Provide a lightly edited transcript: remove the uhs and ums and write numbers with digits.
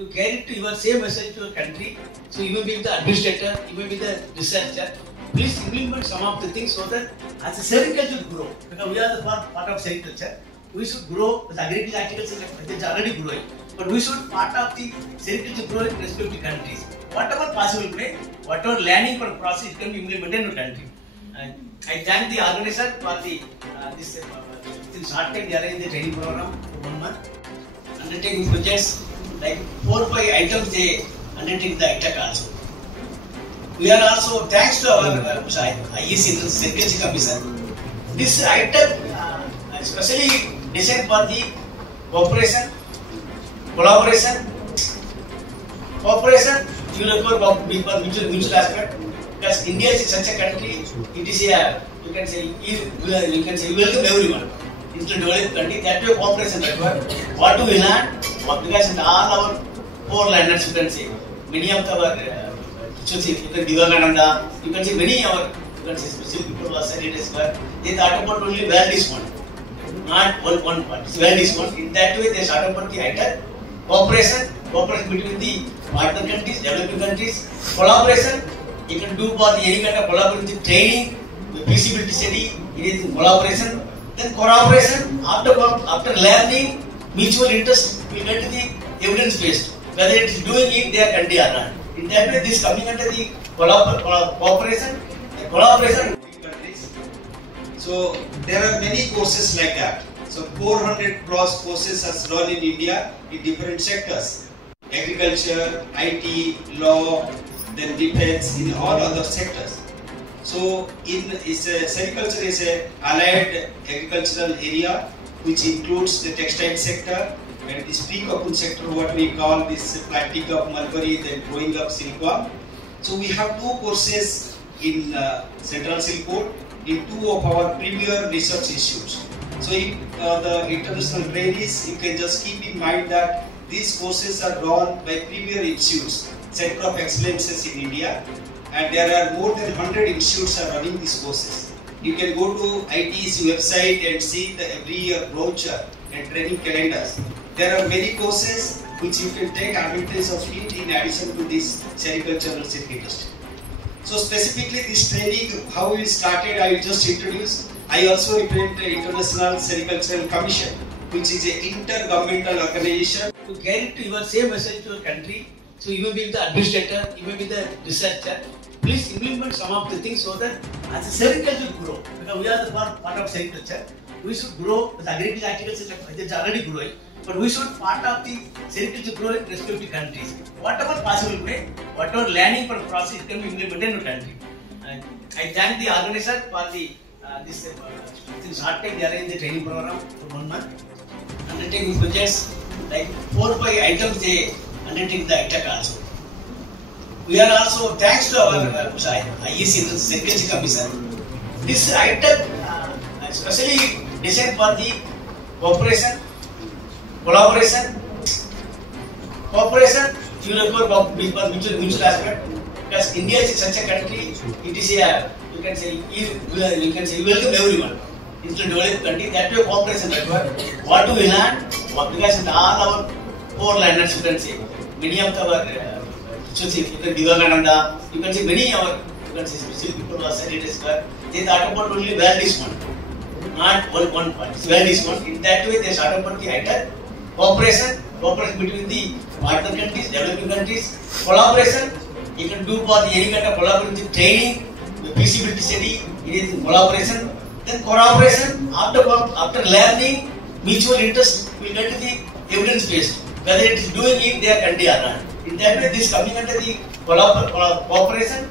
to carry to your same message to your country. So you may be the administrator, you may be the researcher. Please implement some of the things so that as a sericulture grow, because we are the part of sericulture, we should grow. The agriculture articles is already growing, but we should part of the sericulture grow in respective countries. Whatever possible way, whatever learning for process can be implemented in the country. And I thank the organizer for the this in short time they arrange the training program for 1 month. Undertaking projects like 4 or 5 items they undertake the ITEC also. We are also thanks to our IEC Sericulture Commission. This ITEC especially designed for the cooperation, collaboration. Cooperation, you require mutual aspect. Because India is such a country, it is a you can say we welcome everyone into developed country. That way cooperation required. What do we learn? Because in all our poor learners, you can say many of our Vivekananda, you can say many of our you can say special people who are studied as well. They thought about only values one, not one part. It's values one. In that way, they thought about the ITEC cooperation between the partner countries, developing countries, collaboration. You can do for any kind of collaborative training, the feasibility study, it is collaboration. Then collaboration, after learning, mutual interest, we get to the evidence based. Whether it is doing it, they are country or not. In that way, this coming under the cooperation, collaboration. So there are many courses like that. So 400 plus courses are run in India in different sectors: agriculture, IT, law, then defense, in all other sectors. So sericulture is a allied agricultural area which includes the textile sector and this tree-cocoon sector, what we call this planting of mulberry, then growing of silkworm. So we have 2 courses in Central Silk Board in 2 of our premier research institutes. So if the international trainees, you can just keep in mind that these courses are run by premier institutes, Center of Excellences in India, and there are more than 100 institutes are running these courses. You can go to IT's website and see the every year brochure and training calendars. There are many courses which you can take advantage of it in addition to this sericultural silk industry. So specifically this training, how we started, I will just introduce. I also represent the International Sericultural Commission, which is an intergovernmental organization. To carry to your same message to your country. So you may be the administrator, you may be the researcher. Please implement some of the things so that as a sericulture grow, because we are the part of sericulture, we should grow. The agriculture articles is already growing, but we should part of the sericulture grow in respective countries. Whatever possible way, whatever learning for process can be implemented in the country. And I thank the organizer for the this in short time they arrange the training program for 1 month. Undertaking projects like 4 or 5 items they undertake the ITEC also. We are also thanks to our IEC Sericulture Commission. This ITEC especially designed for the cooperation, collaboration. Cooperation, you require mutual aspect. Because India is such a country, it is a you can say we welcome everyone into developed country. That way cooperation required. What do we learn? Because in all our poor learners, you can say many of our Vivekananda, you can say many of our you can say special people who are studied as well. They thought about only values one, not one part. It's values one. In that way, they thought about the ITEC cooperation between the partner countries, developing countries, collaboration. You can do for any kind of collaborative training, the feasibility study, it is collaboration. Then collaboration, after learning, mutual interest, we get to the evidence based. Whether it is doing it, they are country or not. In that way, this coming under the collaboration.